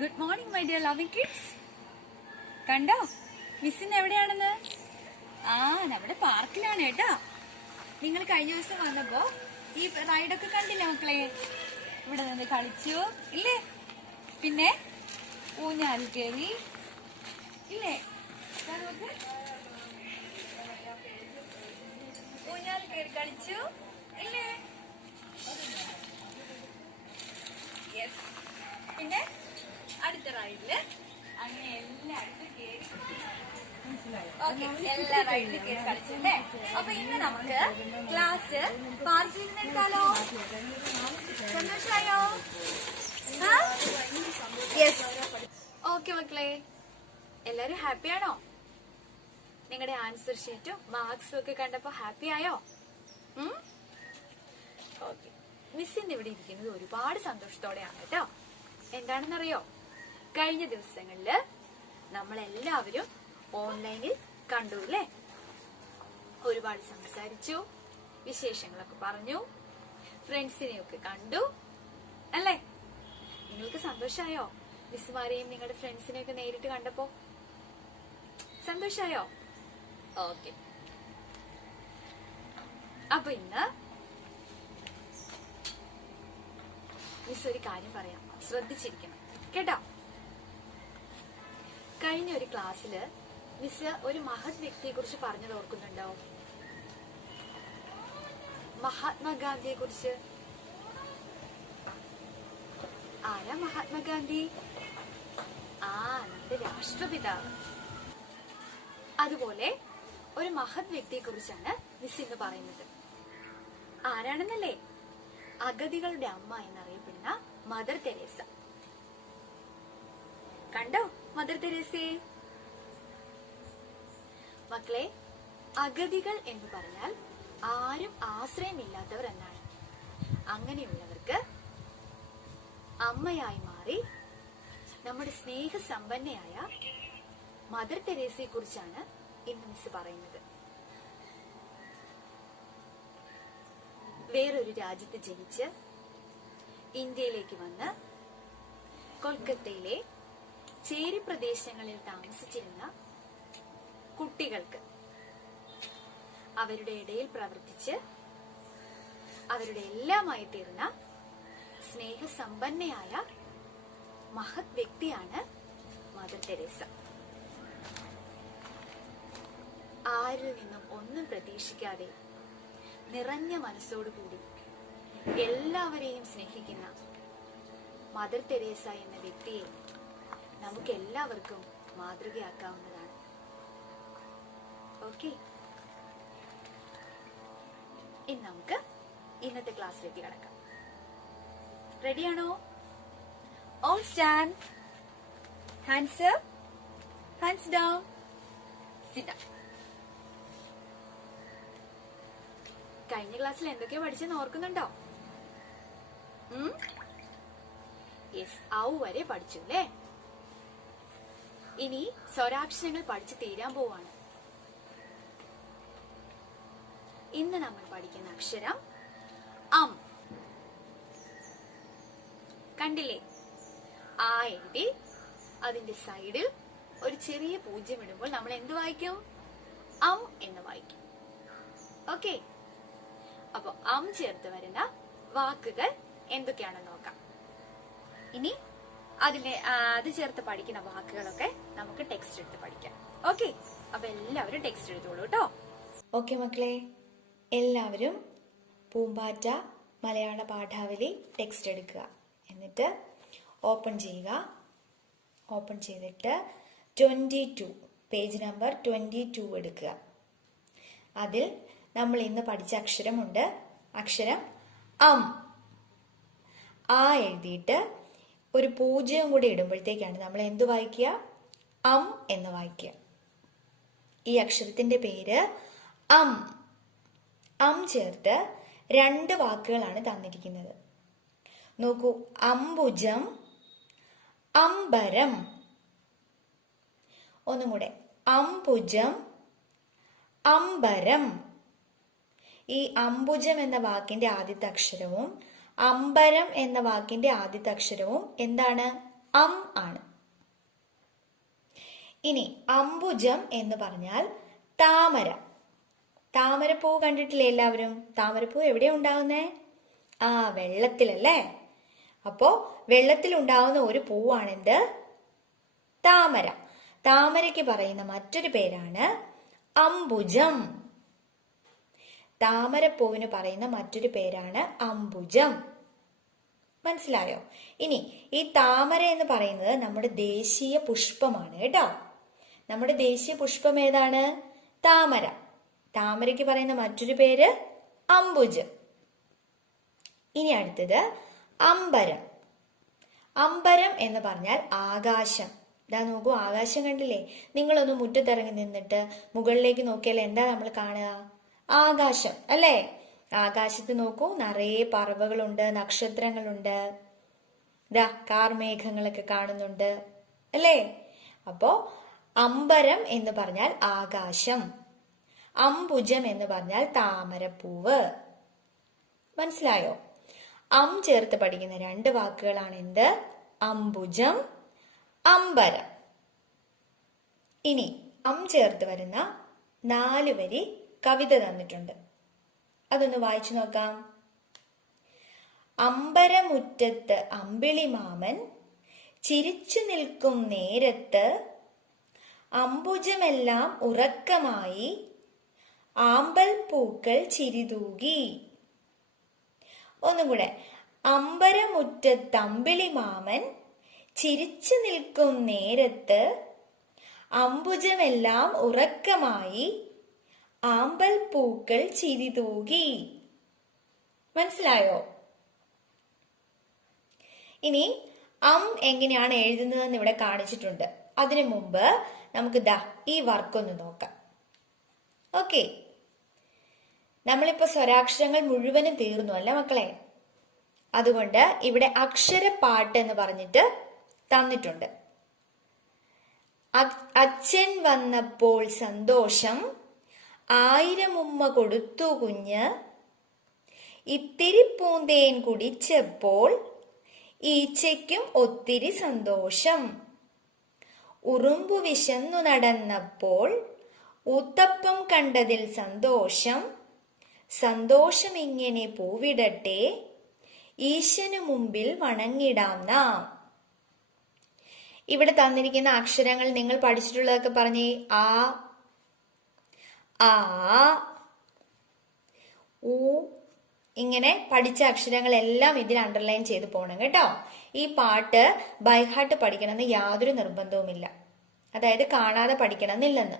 Good morning my dear loving kids. കണ്ടോ മിസ്സിന് എവിടെയാണെന്ന്? നമ്മുടെ പാർക്കിലാണ് കേട്ടോ. നിങ്ങൾ കഴിഞ്ഞ ദിവസം വന്നപ്പോ ഈ റൈഡൊക്കെ കണ്ടില്ലേ മക്കളെ? ഇവിടെ നിന്ന് കളിച്ചു ഇല്ലേ? പിന്നെ ഊഞ്ഞാലിൽ കയറി ഇല്ലേ? ഊഞ്ഞാലിൽ കയറി കളിച്ചു ഇല്ലേ? യെസ്. പിന്നെ അടുത്ത റൈഡില് അങ്ങനെ എല്ലായിടത്തും കയറി എല്ലാ റൈഡിലും കയറി കളിച്ചല്ലേ? അപ്പൊ ഇന്ന് നമുക്ക് ക്ലാസ് പാർക്കിൽ നിന്ന് എടുക്കാലോ. സന്തോഷമായോ? യെസ്. ഓക്കെ മക്കളെ, എല്ലാരും ഹാപ്പിയാണോ? നിങ്ങളുടെ ആൻസർ ഷീറ്റും മാർക്സും ഒക്കെ കണ്ടപ്പോ ഹാപ്പി ആയോ? ഓക്കെ. മിസ് ഇന്ന് ഇവിടെ ഇരിക്കുന്നത് ഒരുപാട് സന്തോഷത്തോടെയാണ് കേട്ടോ. എന്താണെന്നറിയോ? കഴിഞ്ഞ ദിവസങ്ങളില് നമ്മളെല്ലാവരും ഓൺലൈനിൽ കണ്ടു അല്ലേ? ഒരുപാട് സംസാരിച്ചു, വിശേഷങ്ങളൊക്കെ പറഞ്ഞു, ഫ്രണ്ട്സിനെയൊക്കെ കണ്ടു അല്ലേ? നിങ്ങൾക്ക് സന്തോഷായോ? മിസ്സുമാരെയും നിങ്ങളുടെ ഫ്രണ്ട്സിനെയൊക്കെ നേരിട്ട് കണ്ടപ്പോ സന്തോഷായോ? ഓക്കെ. അപ്പൊ ഇന്ന് മിസ് ഒരു കാര്യം പറയാം, ശ്രദ്ധിച്ചിരിക്കണം കേട്ടോ. കഴിഞ്ഞ ഒരു ക്ലാസ്സില് മിസ് ഒരു മഹത് വ്യക്തിയെ കുറിച്ച് പറഞ്ഞത് ഓർക്കുന്നുണ്ടോ? മഹാത്മാഗാന്ധിയെ കുറിച്ച്. ആരാ മഹാത്മാഗാന്ധി? നമ്മുടെ രാഷ്ട്രപിതാവ്. അതുപോലെ ഒരു മഹത് വ്യക്തിയെ കുറിച്ചാണ് മിസ് ഇന്ന് പറയുന്നത്. ആരാണെന്നല്ലേ? അഗതികളുടെ അമ്മ എന്നറിയപ്പെടുന്ന മദർ തെരേസ. കണ്ടോ മദർ തെരേസയെ? മക്കളെ, അഗതികൾ എന്ന് പറഞ്ഞാൽ ആരും ആശ്രയമില്ലാത്തവർ എന്നാണ്. അങ്ങനെയുള്ളവർക്ക് അമ്മയായി മാറി നമ്മുടെ സ്നേഹസമ്പന്നയായ മദർ തെരേസയെ കുറിച്ചാണ് ഇന്ന് മിസ് പറയുന്നത്. വേറൊരു രാജ്യത്ത് ജനിച്ച് ഇന്ത്യയിലേക്ക് വന്ന് കൊൽക്കത്തയിലെ ചേരി പ്രദേശങ്ങളിൽ താമസിച്ചിരുന്ന കുട്ടികൾക്ക് അവരുടെ ഇടയിൽ പ്രവർത്തിച്ച് അവരുടെ എല്ലാമായി തീർന്ന സ്നേഹസമ്പന്നയായ മഹത് വ്യക്തിയാണ് മദർ തെരേസ. ആരിൽ നിന്നും ഒന്നും പ്രതീക്ഷിക്കാതെ നിറഞ്ഞ മനസ്സോടുകൂടി എല്ലാവരെയും സ്നേഹിക്കുന്ന മദർ തെരേസ എന്ന വ്യക്തിയെ നമുക്ക് എല്ലാവർക്കും മാതൃകയാക്കാവുന്നതാണ്. ഓക്കെ, ഇനി നമുക്ക് ഇന്നത്തെ ക്ലാസ്സിലേക്ക് കടക്കാം. റെഡിയാണോ? All stand, hands up, hands down, sit down. കഴിഞ്ഞ ക്ലാസ്സിൽ എന്തൊക്കെയാ പഠിച്ചെന്ന് ഓർക്കുന്നുണ്ടോ? യെസ്, ഔ വരെ പഠിച്ചു അല്ലേ? ഇനി സ്വരാക്ഷരങ്ങൾ പഠിച്ചു തീരാൻ പോവാണ്. ഇന്ന് നമ്മൾ പഠിക്കുന്ന അക്ഷരം അം. കണ്ടില്ലേ? ആ എഴുതി അതിന്റെ സൈഡിൽ ഒരു ചെറിയ പൂജ്യം ഇടുമ്പോൾ നമ്മൾ എന്ത് വായിക്കും? അം എന്ന് വായിക്കും. ഓക്കെ, അപ്പൊ അം ചേർത്ത് വരുന്ന വാക്കുകൾ എന്തൊക്കെയാണെന്ന് നോക്കാം. ഇനി അത് ചേർത്ത് പഠിക്കുന്ന വാക്കുകളൊക്കെ നമുക്ക് ടെക്സ്റ്റ് എടുത്ത് പഠിക്കാം. ഓക്കെ, അപ്പൊ എല്ലാവരും ടെക്സ്റ്റ് എടുത്തോളൂ കേട്ടോ. ഓക്കെ മക്കളെ, എല്ലാവരും പൂമ്പാറ്റ മലയാള പാഠാവലി ടെക്സ്റ്റ് എടുക്കുക. എന്നിട്ട് ഓപ്പൺ ചെയ്യുക. ഓപ്പൺ ചെയ്തിട്ട് 22 പേജ് നമ്പർ 22 എടുക്കുക. അതിൽ നമ്മൾ ഇന്ന് പഠിച്ച അക്ഷരമുണ്ട്. അക്ഷരം അം. ആ എഴുതിയിട്ട് ഒരു പൂജ്യം കൂടി ഇടുമ്പോഴത്തേക്കാണ് നമ്മൾ എന്ത് വായിക്കുക? അം എന്ന് വായിക്കുക. ഈ അക്ഷരത്തിന്റെ പേര് അം. അം ചേർത്ത് 2 വാക്കുകളാണ് തന്നിരിക്കുന്നത്. നോക്കൂ, അംബുജം, അംബരം. ഒന്നും കൂടെ, അംബുജം, അംബരം. ഈ അംബുജം എന്ന വാക്കിന്റെ ആദ്യത്തെ അക്ഷരവും അംബരം എന്ന വാക്കിന്റെ ആദ്യത്തെ അക്ഷരവും എന്താണ്? അം ആണ്. ഇനി അംബുജം എന്ന് പറഞ്ഞാൽ താമര. താമരപ്പൂ കണ്ടിട്ടില്ലേ എല്ലാവരും? താമരപ്പൂ എവിടെയാ ഉണ്ടാവുന്നേ? വെള്ളത്തിലല്ലേ? അപ്പോ വെള്ളത്തിൽ ഉണ്ടാവുന്ന ഒരു പൂവാണെന്ത്? താമര. താമരയ്ക്ക് പറയുന്ന മറ്റൊരു പേരാണ് അംബുജം. താമരപ്പൂവിന് പറയുന്ന മറ്റൊരു പേരാണ് അംബുജം. മനസ്സിലായോ? ഇനി ഈ താമര എന്ന് പറയുന്നത് നമ്മുടെ ദേശീയ പുഷ്പമാണ് കേട്ടോ. നമ്മുടെ ദേശീയ പുഷ്പം ഏതാണ്? താമര. താമരയ്ക്ക് പറയുന്ന മറ്റൊരു പേര് അംബുജം. ഇനി അടുത്തത് അമ്പരം. അമ്പരം എന്ന് പറഞ്ഞാൽ ആകാശം. ഇതാ നോക്കൂ, ആകാശം കണ്ടില്ലേ? നിങ്ങളൊന്ന് മുറ്റത്തിറങ്ങി നിന്നിട്ട് മുകളിലേക്ക് നോക്കിയാൽ എന്താ നമ്മൾ കാണുക? ആകാശം അല്ലേ? ആകാശത്ത് നോക്കൂ, നിറയെ പറവകളുണ്ട്, നക്ഷത്രങ്ങളുണ്ട്, ഇതാ കാർമേഘങ്ങളൊക്കെ കാണുന്നുണ്ട് അല്ലേ? അപ്പോ അമ്പരം എന്ന് പറഞ്ഞാൽ ആകാശം, അംബുജം എന്ന് പറഞ്ഞാൽ താമരപ്പൂവ്. മനസ്സിലായോ? ചേർത്ത് പഠിക്കുന്ന രണ്ട് വാക്കുകളാണ് എന്ത്? അംബുജം, അമ്പരം. ഇനി ചേർത്ത് വരുന്ന 4 വരി കവിത തന്നിട്ടുണ്ട്. അതൊന്ന് വായിച്ചു നോക്കാം. അമ്പരമുറ്റത്ത് അമ്പിളിമാമൻ ചിരിച്ചു നിൽക്കും നേരത്ത് അംബുജമെല്ലാം ഉറക്കമായി ആമ്പൽ പൂക്കൾ ചിരിതൂകി. ഒന്നും കൂടെ. അമ്പരമുറ്റത്ത് അമ്പിളിമാമൻ ചിരിച്ചു നിൽക്കും നേരത്ത് അംബുജമെല്ലാം ഉറക്കമായി ആമ്പൽ പൂക്കൾ ചിരിതൂകി. മനസ്സിലായോ? ഇനി എങ്ങനെയാണ് എഴുതുന്നതെന്ന് ഇവിടെ കാണിച്ചിട്ടുണ്ട്. അതിനു മുമ്പ് നമുക്ക് ഈ വർക്കൊന്ന് നോക്കാം. ഓക്കെ, നമ്മളിപ്പോ സ്വരാക്ഷരങ്ങൾ മുഴുവനും തീർന്നു അല്ല മക്കളെ? അതുകൊണ്ട് ഇവിടെ അക്ഷരപ്പാട്ട് എന്ന് പറഞ്ഞിട്ട് തന്നിട്ടുണ്ട്. അച്ഛൻ വന്നപ്പോൾ സന്തോഷം 1000 ഉമ്മ കൊടുത്തു കുഞ്ഞ്, ഇത്തിരി പൂന്തേൻ കുടിച്ചപ്പോൾ ഈച്ചയ്ക്കും ഒത്തിരി സന്തോഷം, ഉറുമ്പു വിശന്നു നടന്നപ്പോൾ ഊത്തപ്പം കണ്ടതിൽ സന്തോഷം, സന്തോഷമിങ്ങനെ പൂവിടട്ടെ ഈശനു മുമ്പിൽ വണങ്ങിടാം നാം. ഇവിടെ തന്നിരിക്കുന്ന അക്ഷരങ്ങൾ നിങ്ങൾ പഠിച്ചിട്ടുള്ളതൊക്കെ പറഞ്ഞേ. ആ ഊ ഇങ്ങനെ പഠിച്ച അക്ഷരങ്ങളെല്ലാം ഇതിൽ അണ്ടർലൈൻ ചെയ്ത് പോകണം കേട്ടോ. ഈ പാട്ട് ബൈഹാർട്ട് പഠിക്കണമെന്ന് യാതൊരു നിർബന്ധവുമില്ല. അതായത് കാണാതെ പഠിക്കണമെന്നില്ലെന്ന്.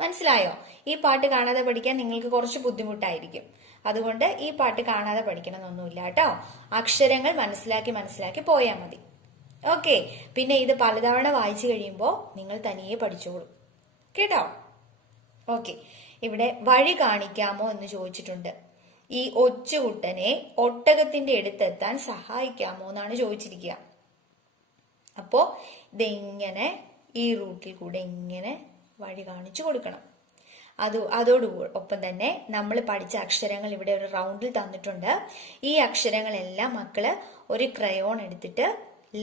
മനസ്സിലായോ? ഈ പാട്ട് കാണാതെ പഠിക്കാൻ നിങ്ങൾക്ക് കുറച്ച് ബുദ്ധിമുട്ടായിരിക്കും. അതുകൊണ്ട് ഈ പാട്ട് കാണാതെ പഠിക്കണമെന്നൊന്നുമില്ല കേട്ടോ. അക്ഷരങ്ങൾ മനസ്സിലാക്കി പോയാൽ മതി. ഓക്കെ, പിന്നെ ഇത് പലതവണ വായിച്ചു കഴിയുമ്പോൾ നിങ്ങൾ തനിയെ പഠിച്ചോളൂ കേട്ടോ. ഓക്കെ, ഇവിടെ വഴി കാണിക്കാമോ എന്ന് ചോദിച്ചിട്ടുണ്ട്. ഈ ഒച്ചുകുട്ടനെ ഒട്ടകത്തിന്റെ അടുത്തെത്താൻ സഹായിക്കാമോ എന്നാണ് ചോദിച്ചിരിക്കുക. അപ്പോ ഇതെങ്ങനെ ഈ റൂട്ടിൽ കൂടെ ഇങ്ങനെ വഴി കാണിച്ചു കൊടുക്കണം. അതോടൊപ്പം തന്നെ നമ്മൾ പഠിച്ച അക്ഷരങ്ങൾ ഇവിടെ ഒരു റൗണ്ടിൽ തന്നിട്ടുണ്ട്. ഈ അക്ഷരങ്ങളെല്ലാം മക്കള് ഒരു ക്രയോൺ എടുത്തിട്ട്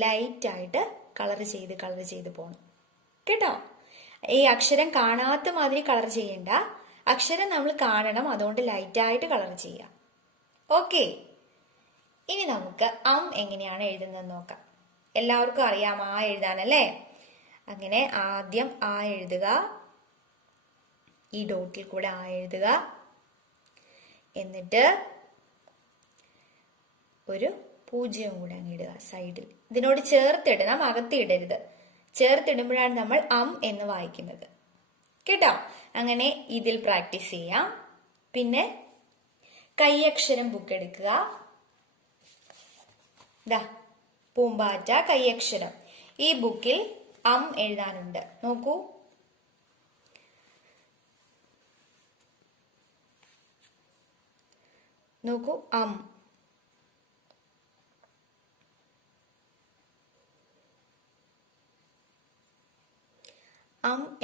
ലൈറ്റ് ആയിട്ട് കളർ ചെയ്ത് പോകണം കേട്ടോ. ഈ അക്ഷരം കാണാത്ത മാതിരി കളർ ചെയ്യണ്ട. അക്ഷരം നമ്മൾ കാണണം, അതുകൊണ്ട് ലൈറ്റായിട്ട് കളർ ചെയ്യാം. ഓക്കെ, ഇനി നമുക്ക് എങ്ങനെയാണ് എഴുതുന്നത് നോക്കാം. എല്ലാവർക്കും അറിയാം എഴുതാനല്ലേ? അങ്ങനെ ആദ്യം എഴുതുക, ഈ ഡോട്ടിൽ കൂടെ എഴുതുക, എന്നിട്ട് ഒരു 0 കൂടെ അങ്ങ് ഇടുക സൈഡിൽ. ഇതിനോട് ചേർത്തിടണം, അകത്തിടരുത്. ചേർത്തിടുമ്പോഴാണ് നമ്മൾ എന്ന് വായിക്കുന്നത് കേട്ടോ. അങ്ങനെ ഇതിൽ പ്രാക്ടീസ് ചെയ്യാം. പിന്നെ കൈയക്ഷരം ബുക്ക് എടുക്കുക. പൂമ്പാറ്റ കൈയക്ഷരം. ഈ ബുക്കിൽ എഴുതാനുണ്ട്. നോക്കൂ,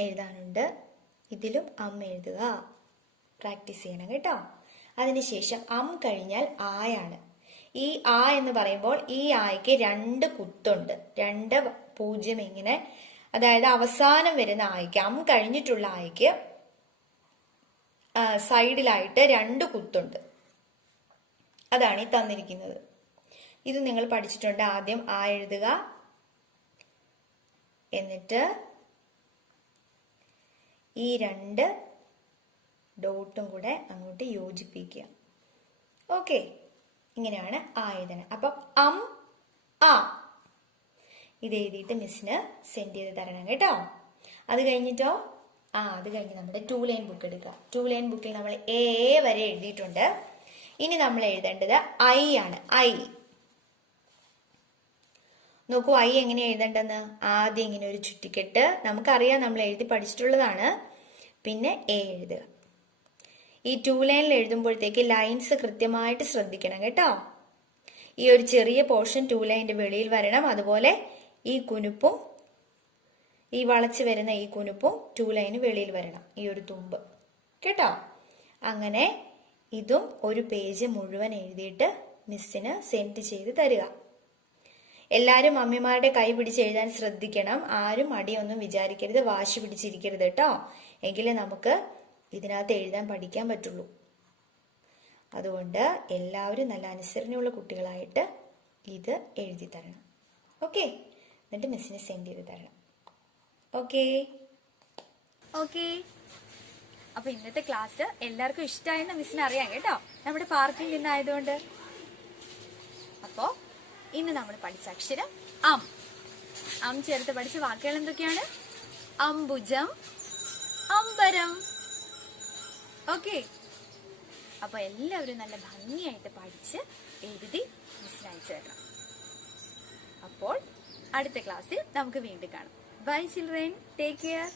എഴുതാനുണ്ട്. ഇതിലും എഴുതുക. പ്രാക്ടീസ് ചെയ്യണം കേട്ടോ. അതിനുശേഷം കഴിഞ്ഞാൽ ആയാണ്. ഈ ആ എന്ന് പറയുമ്പോൾ ഈ ആയ്ക്ക് 2 കുത്തുണ്ട്, 2 പൂജ്യം ഇങ്ങനെ, അതായത് അവസാനം വരുന്ന ആയ്ക്ക്, അം കഴിഞ്ഞിട്ടുള്ള ആയ്ക്ക് സൈഡിലായിട്ട് 2 കുത്തുണ്ട്. അതാണ് ഈ തന്നിരിക്കുന്നത്. ഇത് നിങ്ങൾ പഠിച്ചിട്ടുണ്ട്. ആദ്യം ആ എഴുതുക, എന്നിട്ട് ഈ 2 ഡോട്ടും കൂടെ അങ്ങോട്ട് യോജിപ്പിക്കുക. ഓക്കെ, ഇങ്ങനെയാണ് ആ എഴുതണം. അപ്പം അം ആ ഇത് എഴുതിയിട്ട് മിസ്സിന് സെൻഡ് ചെയ്ത് തരണം കേട്ടോ. അത് കഴിഞ്ഞിട്ടോ, അത് കഴിഞ്ഞ് നമ്മുടെ 2 ലൈൻ ബുക്ക് എടുക്കുക. 2 ലൈൻ ബുക്കിൽ നമ്മൾ എ വരെ എഴുതിയിട്ടുണ്ട്. ഇനി നമ്മൾ എഴുതേണ്ടത് ഐ ആണ്. ഐ നോക്കൂ, ഐ എങ്ങനെ എഴുതേണ്ടെന്ന്. ആദ്യം ഇങ്ങനെ ഒരു ചുറ്റിക്കെട്ട്, നമുക്കറിയാം, നമ്മൾ എഴുതി പഠിച്ചിട്ടുള്ളതാണ്. പിന്നെ എ എഴുതുക. ഈ 2 ലൈനിൽ എഴുതുമ്പോഴത്തേക്ക് ലൈൻസ് കൃത്യമായിട്ട് ശ്രദ്ധിക്കണം കേട്ടോ. ഈ ഒരു ചെറിയ പോർഷൻ 2 ലൈനിന്റെ വെളിയിൽ വരണം. അതുപോലെ ഈ കുനുപ്പും, ഈ വളച്ച് വരുന്ന ഈ കുനുപ്പും 2 ലൈന് വെളിയിൽ വരണം, ഈ ഒരു തുമ്പ് കേട്ടോ. അങ്ങനെ ഇതും ഒരു പേജ് മുഴുവൻ എഴുതിയിട്ട് മിസ്സിന് സെൻഡ് ചെയ്ത് തരിക. എല്ലാവരും അമ്മമാരുടെ കൈ പിടിച്ച് എഴുതാൻ ശ്രദ്ധിക്കണം. ആരും മടിയൊന്നും വിചാരിക്കരുത്, വാശി പിടിച്ചിരിക്കരുത് കേട്ടോ. എങ്കിലേ നമുക്ക് ഇതിനകത്ത് എഴുതാൻ പഠിക്കാൻ പറ്റുള്ളൂ. അതുകൊണ്ട് എല്ലാവരും നല്ല അനുസരണയുള്ള കുട്ടികളായിട്ട് ഇത് എഴുതി തരണം. ഓക്കെ, എന്നിട്ട് മിസ്സിനെ സെൻഡ് ചെയ്ത് തരണം. ഓക്കെ. അപ്പൊ ഇന്നത്തെ ക്ലാസ് എല്ലാവർക്കും ഇഷ്ടമായെന്ന് മിസ്സിന് അറിയാം കേട്ടോ, നമ്മുടെ പാർക്കിൽ നിന്നായതുകൊണ്ട്. അപ്പോ ഇന്ന് നമ്മൾ പഠിച്ച അക്ഷരം അം. അം ചേർത്ത് പഠിച്ച വാക്കുകൾ എന്തൊക്കെയാണ്? അംബുജം, അമ്പരം. ഓക്കെ, അപ്പൊ എല്ലാവരും നല്ല ഭംഗിയായിട്ട് പഠിച്ച് എഴുതി മിസ്സിന് അയച്ചു തരണം. അപ്പോൾ അടുത്ത ക്ലാസ്സിൽ നമുക്ക് വീണ്ടും കാണാം. Bye children, take care.